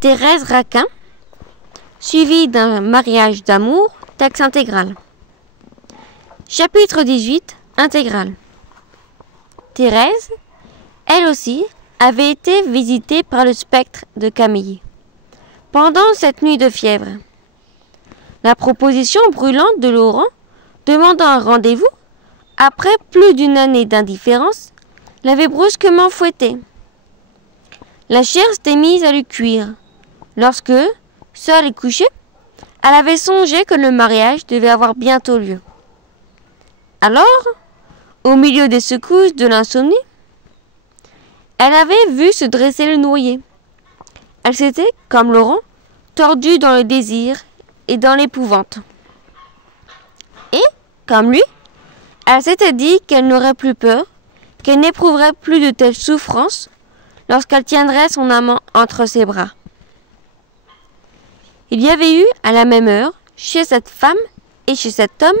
Thérèse Raquin, suivi d'un mariage d'amour, texte intégral. Chapitre 18, intégral. Thérèse, elle aussi, avait été visitée par le spectre de Camille pendant cette nuit de fièvre. La proposition brûlante de Laurent, demandant un rendez-vous, après plus d'une année d'indifférence, l'avait brusquement fouettée. La chair s'était mise à lui cuire, lorsque, seule et couchée, elle avait songé que le mariage devait avoir bientôt lieu. Alors, au milieu des secousses de l'insomnie, elle avait vu se dresser le noyer. Elle s'était, comme Laurent, tordue dans le désir et dans l'épouvante. Et, comme lui, elle s'était dit qu'elle n'aurait plus peur, qu'elle n'éprouverait plus de telles souffrances lorsqu'elle tiendrait son amant entre ses bras. Il y avait eu, à la même heure, chez cette femme et chez cet homme,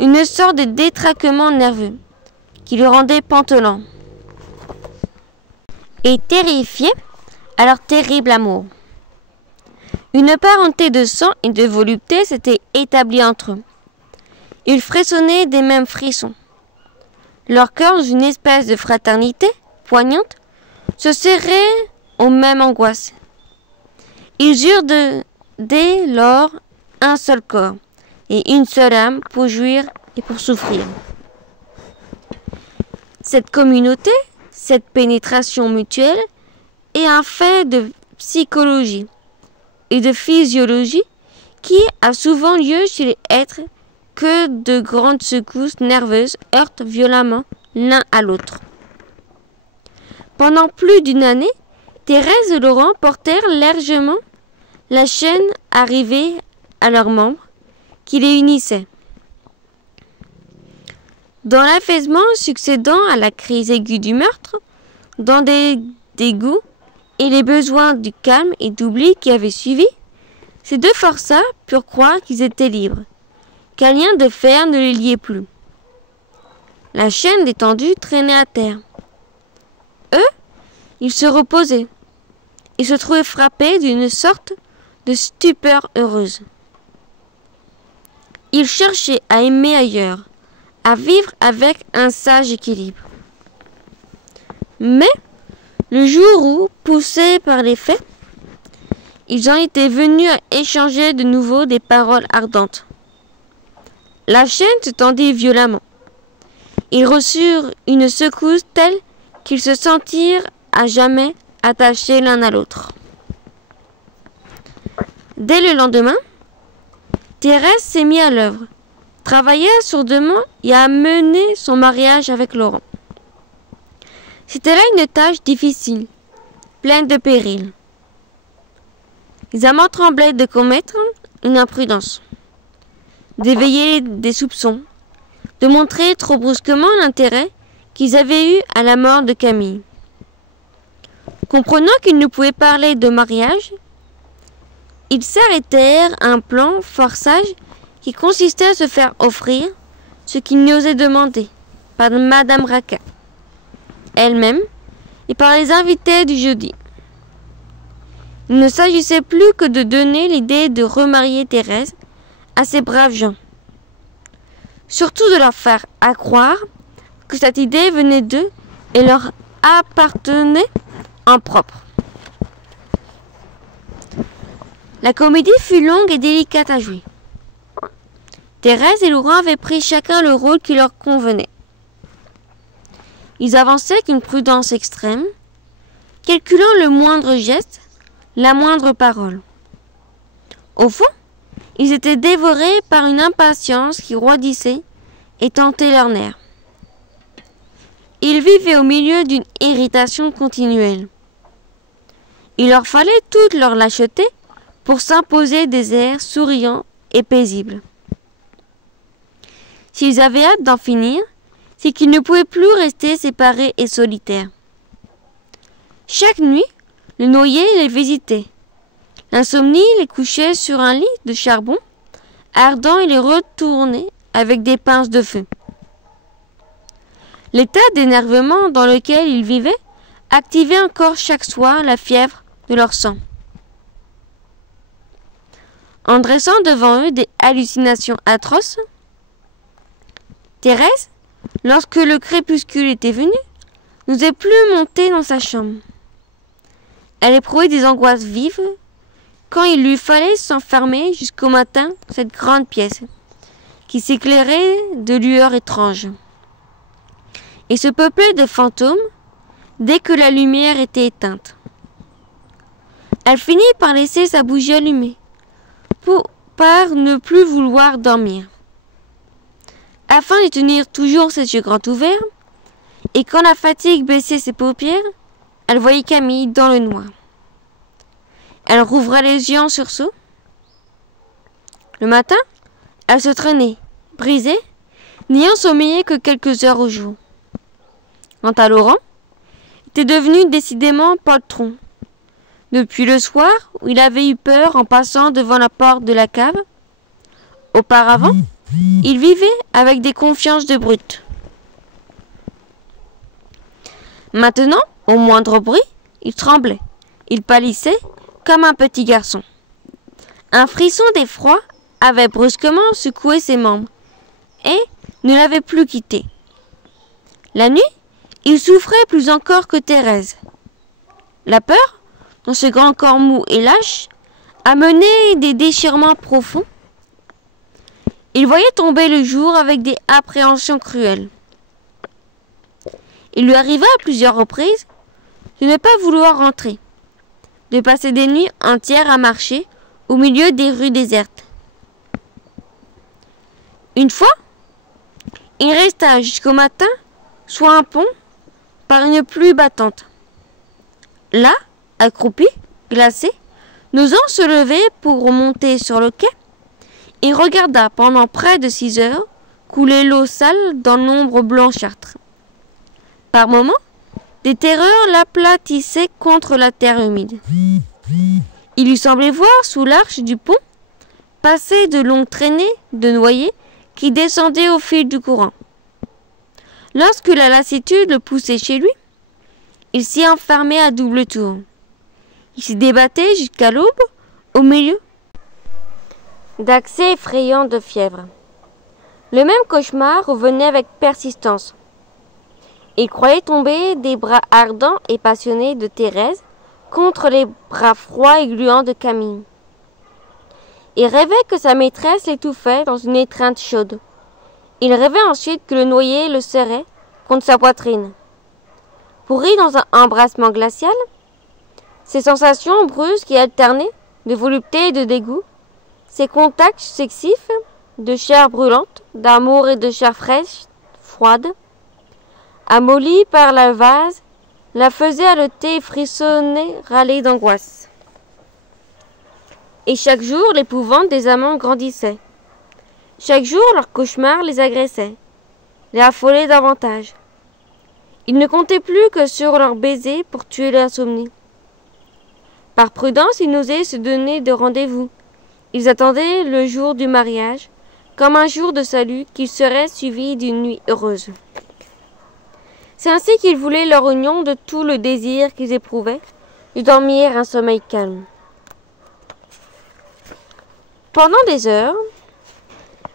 une sorte de détraquement nerveux qui le rendait pantelant et terrifié à leur terrible amour. Une parenté de sang et de volupté s'était établie entre eux. Ils frissonnaient des mêmes frissons. Leur cœur, dans une espèce de fraternité poignante, se serrait aux mêmes angoisses. Ils eurent dès lors un seul corps et une seule âme pour jouir et pour souffrir. Cette communauté, cette pénétration mutuelle est un fait de psychologie et de physiologie qui a souvent lieu chez les êtres que de grandes secousses nerveuses heurtent violemment l'un à l'autre. Pendant plus d'une année, Thérèse et Laurent portèrent largement la chaîne arrivée à leurs membres qui les unissait. Dans l'affaissement succédant à la crise aiguë du meurtre, dans des dégoûts et les besoins du calme et d'oubli qui avaient suivi, ces deux forçats purent croire qu'ils étaient libres, qu'un lien de fer ne les liait plus. La chaîne détendue traînait à terre. Eux, ils se reposaient et se trouvaient frappés d'une sorte de stupeur heureuse. Ils cherchaient à aimer ailleurs, à vivre avec un sage équilibre. Mais, le jour où, poussés par les faits, ils en étaient venus à échanger de nouveau des paroles ardentes, la chaîne se tendit violemment. Ils reçurent une secousse telle qu'ils se sentirent à jamais attachés l'un à l'autre. Dès le lendemain, Thérèse s'est mise à l'œuvre, travailla sourdement et a mené son mariage avec Laurent. C'était là une tâche difficile, pleine de périls. Les amants tremblaient de commettre une imprudence, d'éveiller des soupçons, de montrer trop brusquement l'intérêt qu'ils avaient eu à la mort de Camille. Comprenant qu'ils ne pouvaient parler de mariage, ils s'arrêtèrent à un plan fort sage qui consistait à se faire offrir ce qu'ils n'osaient demander par Madame Raquin elle-même et par les invités du jeudi. Il ne s'agissait plus que de donner l'idée de remarier Thérèse à ces braves gens. Surtout de leur faire accroire que cette idée venait d'eux et leur appartenait en propre. La comédie fut longue et délicate à jouer. Thérèse et Laurent avaient pris chacun le rôle qui leur convenait. Ils avançaient avec une prudence extrême, calculant le moindre geste, la moindre parole. Au fond, ils étaient dévorés par une impatience qui roidissait et tentait leurs nerfs. Ils vivaient au milieu d'une irritation continuelle. Il leur fallait toute leur lâcheté pour s'imposer des airs souriants et paisibles. S'ils avaient hâte d'en finir, c'est qu'ils ne pouvaient plus rester séparés et solitaires. Chaque nuit, le noyer les visitait. L'insomnie les couchait sur un lit de charbon, ardent et les retournait avec des pinces de feu. L'état d'énervement dans lequel ils vivaient activait encore chaque soir la fièvre de leur sang. en dressant devant eux des hallucinations atroces. Thérèse, lorsque le crépuscule était venu, n'osait plus monter dans sa chambre. Elle éprouvait des angoisses vives quand il lui fallait s'enfermer jusqu'au matin dans cette grande pièce qui s'éclairait de lueurs étranges et se peuplait de fantômes dès que la lumière était éteinte. Elle finit par laisser sa bougie allumée par ne plus vouloir dormir. Afin de tenir toujours ses yeux grands ouverts, et quand la fatigue baissait ses paupières, elle voyait Camille dans le noir. Elle rouvrait les yeux en sursaut. Le matin, elle se traînait, brisée, n'ayant sommeillé que quelques heures au jour. Quant à Laurent, il était devenu décidément poltron. Depuis le soir où il avait eu peur en passant devant la porte de la cave, auparavant, il vivait avec des confiances de brute. Maintenant, au moindre bruit, il tremblait. Il pâlissait comme un petit garçon. Un frisson d'effroi avait brusquement secoué ses membres et ne l'avait plus quitté. La nuit, il souffrait plus encore que Thérèse. La peur, dans ce grand corps mou et lâche, amenait des déchirements profonds. Il voyait tomber le jour avec des appréhensions cruelles. Il lui arriva à plusieurs reprises de ne pas vouloir rentrer, de passer des nuits entières à marcher au milieu des rues désertes. Une fois, il resta jusqu'au matin sous un pont par une pluie battante. Là, accroupi, glacé, n'osant se lever pour remonter sur le quai, il regarda pendant près de 6 heures couler l'eau sale dans l'ombre blanchâtre. Par moments, des terreurs l'aplatissaient contre la terre humide. Il lui semblait voir sous l'arche du pont passer de longues traînées de noyés qui descendaient au fil du courant. Lorsque la lassitude le poussait chez lui, il s'y enfermait à double tour. Il s'y débattait jusqu'à l'aube, au milieu d'accès effrayants de fièvre. Le même cauchemar revenait avec persistance. Il croyait tomber des bras ardents et passionnés de Thérèse contre les bras froids et gluants de Camille. Il rêvait que sa maîtresse l'étouffait dans une étreinte chaude. Il rêvait ensuite que le noyé le serrait contre sa poitrine. Pourri dans un embrassement glacial, ces sensations brusques et alternées de volupté et de dégoût, ces contacts successifs de chair brûlante, d'amour et de chair fraîche, froide, amollie par la vase, la faisaient haleter et frissonner, râler d'angoisse. Et chaque jour, l'épouvante des amants grandissait. Chaque jour, leurs cauchemars les agressaient, les affolaient davantage. Ils ne comptaient plus que sur leurs baisers pour tuer l'insomnie. Par prudence, ils n'osaient se donner de rendez-vous. Ils attendaient le jour du mariage, comme un jour de salut qui serait suivi d'une nuit heureuse. C'est ainsi qu'ils voulaient leur union de tout le désir qu'ils éprouvaient, de dormir un sommeil calme. Pendant des heures,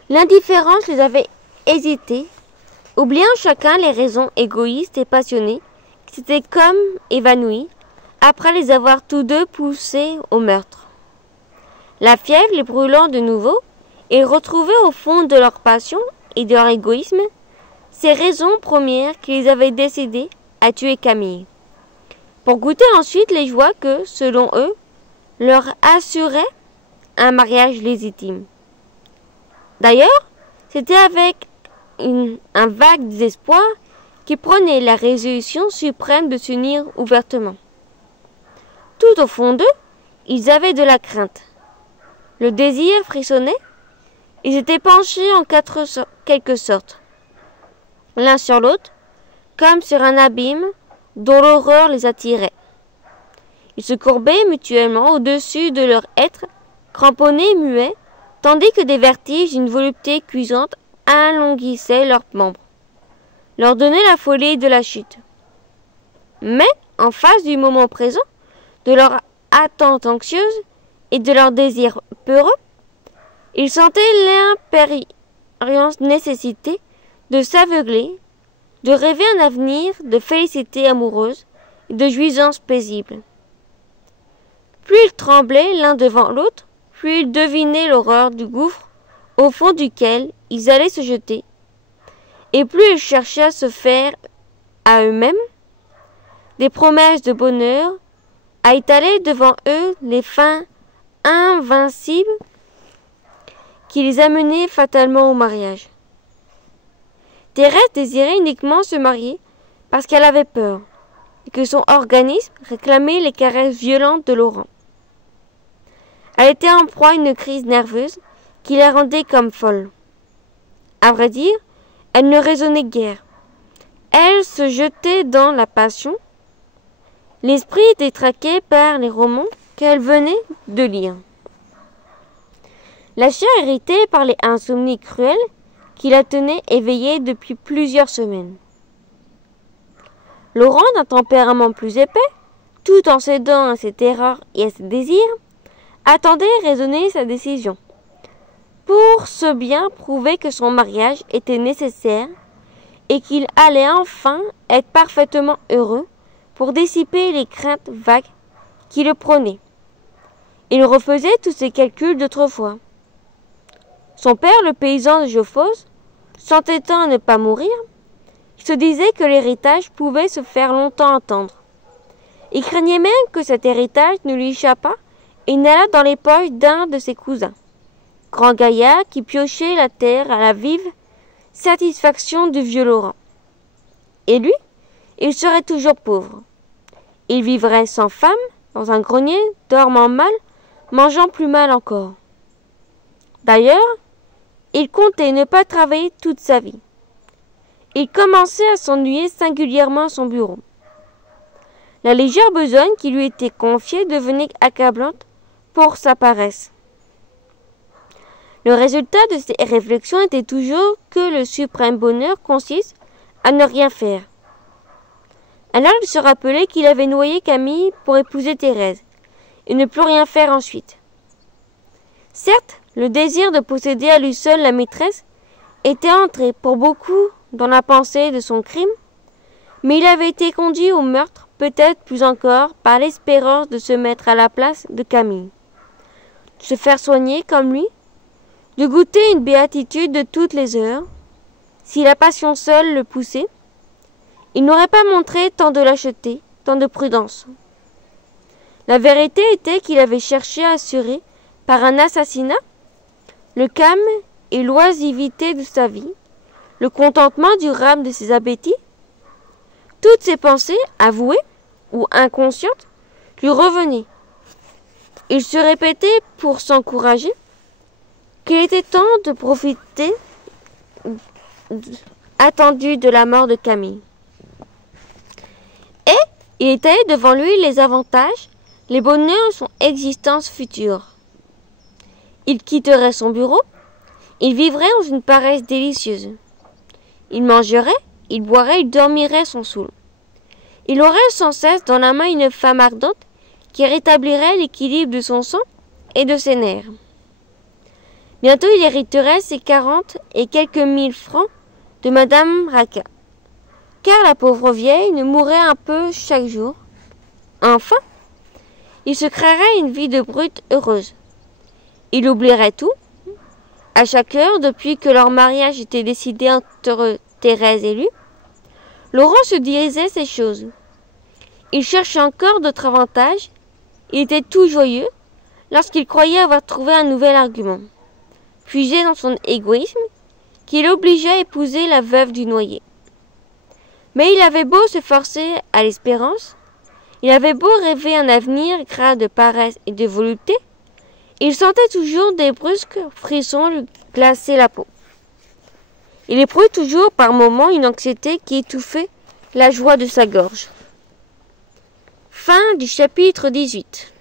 l'indifférence les avait hésité, oubliant chacun les raisons égoïstes et passionnées qui s'étaient comme évanouies après les avoir tous deux poussés au meurtre. La fièvre les brûlant de nouveau, ils retrouvaient au fond de leur passion et de leur égoïsme ces raisons premières qui les avaient décidés à tuer Camille, pour goûter ensuite les joies que, selon eux, leur assurait un mariage légitime. D'ailleurs, c'était avec un vague désespoir qu'ils prenaient la résolution suprême de s'unir ouvertement. Tout au fond d'eux, ils avaient de la crainte. Le désir frissonnait. Ils étaient penchés en quelque sorte, l'un sur l'autre, comme sur un abîme dont l'horreur les attirait. Ils se courbaient mutuellement au-dessus de leur être, cramponnés, muets, tandis que des vertiges d'une volupté cuisante alonguissaient leurs membres, leur donnaient la folie de la chute. Mais, en face du moment présent, de leur attente anxieuse et de leur désir peureux, Il sentait l'impérieuse nécessité de s'aveugler, de rêver un avenir de félicité amoureuse et de jouissance paisible. Plus ils tremblaient l'un devant l'autre, plus ils devinaient l'horreur du gouffre au fond duquel ils allaient se jeter, et plus ils cherchaient à se faire à eux-mêmes des promesses de bonheur, à étaler devant eux les fins invincibles qui les amenaient fatalement au mariage. Thérèse désirait uniquement se marier parce qu'elle avait peur et que son organisme réclamait les caresses violentes de Laurent. Elle était en proie à une crise nerveuse qui la rendait comme folle. À vrai dire, elle ne raisonnait guère. Elle se jetait dans la passion, l'esprit détraqué par les romans qu'elle venait de lire. La chair irritée par les insomnies cruelles qui la tenaient éveillée depuis plusieurs semaines. Laurent, d'un tempérament plus épais, tout en cédant à ses terreurs et à ses désirs, attendait raisonner sa décision, pour se bien prouver que son mariage était nécessaire et qu'il allait enfin être parfaitement heureux pour dissiper les craintes vagues qui le prenaient. Il refaisait tous ses calculs d'autrefois. Son père, le paysan de Jophos, s'entêtant à ne pas mourir, se disait que l'héritage pouvait se faire longtemps attendre. Il craignait même que cet héritage ne lui échappât et n'allât dans les poches d'un de ses cousins, grand gaillard qui piochait la terre à la vive satisfaction du vieux Laurent. Et lui, il serait toujours pauvre. Il vivrait sans femme, dans un grenier, dormant mal, mangeant plus mal encore. D'ailleurs, il comptait ne pas travailler toute sa vie. Il commençait à s'ennuyer singulièrement à son bureau. La légère besogne qui lui était confiée devenait accablante pour sa paresse. Le résultat de ces réflexions était toujours que le suprême bonheur consiste à ne rien faire. Alors il se rappelait qu'il avait noyé Camille pour épouser Thérèse, et ne plus rien faire ensuite. Certes, le désir de posséder à lui seul la maîtresse était entré pour beaucoup dans la pensée de son crime, mais il avait été conduit au meurtre, peut-être plus encore, par l'espérance de se mettre à la place de Camille, de se faire soigner comme lui, de goûter une béatitude de toutes les heures. Si la passion seule le poussait, il n'aurait pas montré tant de lâcheté, tant de prudence. La vérité était qu'il avait cherché à assurer, par un assassinat, le calme et l'oisiveté de sa vie, le contentement durable de ses appétits. Toutes ses pensées, avouées ou inconscientes, lui revenaient. Il se répétait pour s'encourager qu'il était temps de profiter attendu de la mort de Camille. Et il étalait devant lui les avantages, les bonheurs de son existence future. Il quitterait son bureau, il vivrait dans une paresse délicieuse. Il mangerait, il boirait, il dormirait sans soul. Il aurait sans cesse dans la main une femme ardente qui rétablirait l'équilibre de son sang et de ses nerfs. Bientôt il hériterait ses 40 et quelques mille francs de Madame Raca, car la pauvre vieille ne mourrait un peu chaque jour. Enfin, il se créerait une vie de brute heureuse. Il oublierait tout. À chaque heure, depuis que leur mariage était décidé entre Thérèse et lui, Laurent se disait ces choses. Il cherchait encore d'autres avantages. Il était tout joyeux lorsqu'il croyait avoir trouvé un nouvel argument, figé dans son égoïsme, qui l'obligeait à épouser la veuve du noyé. Mais il avait beau se forcer à l'espérance, il avait beau rêver un avenir gras de paresse et de volupté, il sentait toujours des brusques frissons lui glacer la peau. Il éprouvait toujours par moments une anxiété qui étouffait la joie de sa gorge. Fin du chapitre 18.